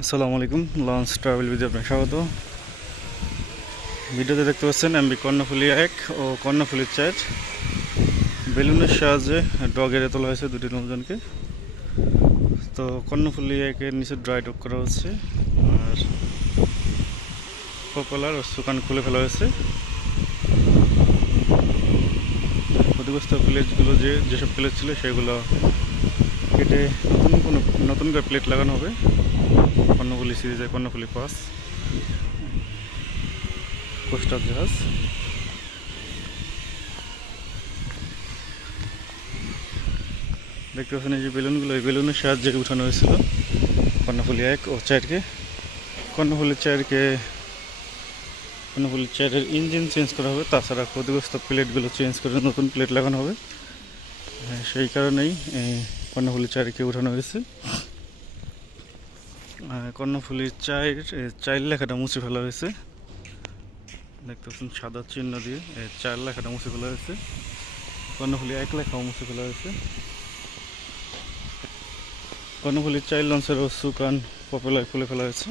আসসালামু আলাইকুম। Launch travel video আপনাকে স্বাগত। ভিডিওতে দেখতে পাচ্ছেন এমবি কর্ণফুলী 1 ও কর্ণফুলী 4 বেলুনের সাহায্যে ডগেরে তোলা হয়েছে দুটি নৌযানকে। তো কর্ণফুলী 1-এর নিচে ড্রাই ডক করা হচ্ছে, আর প্রপেলার ও সুকান খুলে ফেলা হয়েছে। ক্ষতিগ্রস্ত প্লেটগুলো যেসব প্লেট ছিল সেগুলো কেটে নতুন করে প্লেট লাগানো হবে। কর্ণফুলী সিরিজের কর্ণফুলী 5 কোস্টার জাহাজ। দেখতে পাচ্ছেন এই যে বেলুনগুলো, এই বেলুনের সাহায্যে উঠানো হয়েছিল কর্ণফুলী 1 ও 4-কে। কর্ণফুলী 4-এর ইঞ্জিন চেঞ্জ করা হবে, তাছাড়া ক্ষতিগ্রস্ত প্লেটগুলো চেঞ্জ করে নতুন প্লেট লাগানো হবে। সেই কারণেই কর্ণফুলী 4-কে উঠানো হয়েছে। কর্ণফুলী 4 লেখাটা মুছে ফেলা হয়েছে। দেখতে পাচ্ছেন সাদা চিহ্ন দিয়ে 4 লেখাটা মুছে ফেলা হয়েছে। কর্ণফুলী 1 লেখাও মুছে ফেলা হয়েছে। কর্ণফুলী 4 লঞ্চেরও সুকান প্রপেলার খুলে ফেলা হয়েছে।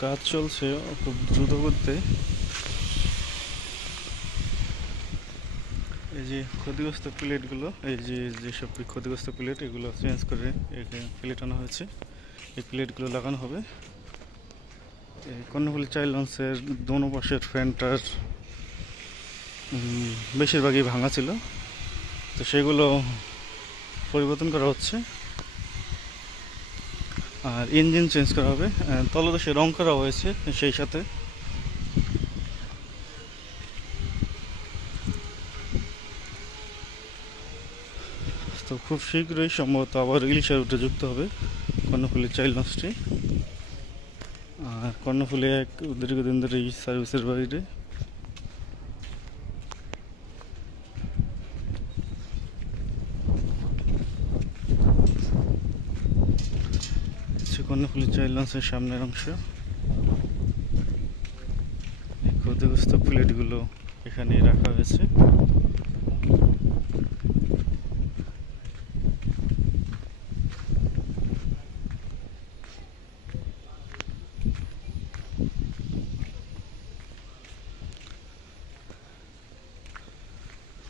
কাজ চলছে খুব দ্রুত করতে। এই যে ক্ষতিগ্রস্ত প্লেটগুলো, এই যেসব ক্ষতিগ্রস্ত প্লেট, এগুলো চেঞ্জ করে এখানে প্লেট আনা হয়েছে। এই প্লেটগুলো লাগানো হবে। এই কর্ণফুলী 4 লঞ্চের দোনো পাশের ফ্যানটার বেশিরভাগই ভাঙা ছিল, তো সেগুলো পরিবর্তন করা হচ্ছে। আর ইঞ্জিন চেঞ্জ করা হবে, তলদেশে রং করা হয়েছে সেই সাথে। তো খুব শীঘ্রই সম্ভবত আবার ইলিশার রুটে যুক্ত হবে কর্ণফুলী 4 লঞ্চটি। আর কর্ণফুলী 1 দীর্ঘদিন ধরে এই সার্ভিসের বাইরে। কর্ণফুলী 4 লঞ্চের সামনের অংশ। ক্ষতিগ্রস্ত প্লেটগুলো এখানে রাখা হয়েছে।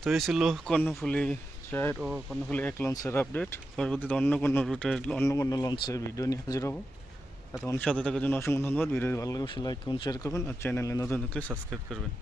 তো এই ছিল কর্ণফুলী 4 ও কর্ণফুলী 1 লঞ্চের আপডেট। পরবর্তীতে অন্য কোনো রুটের অন্য কোনো লঞ্চের ভিডিও নিয়ে হাজির হবো। এতক্ষণ সাথে থাকার জন্য অসংখ্য ধন্যবাদ। ভিডিও ভালো লাগলে অবশ্যই লাইক করুন, শেয়ার করবেন, আর চ্যানেলে নতুন সাবস্ক্রাইব করবেন।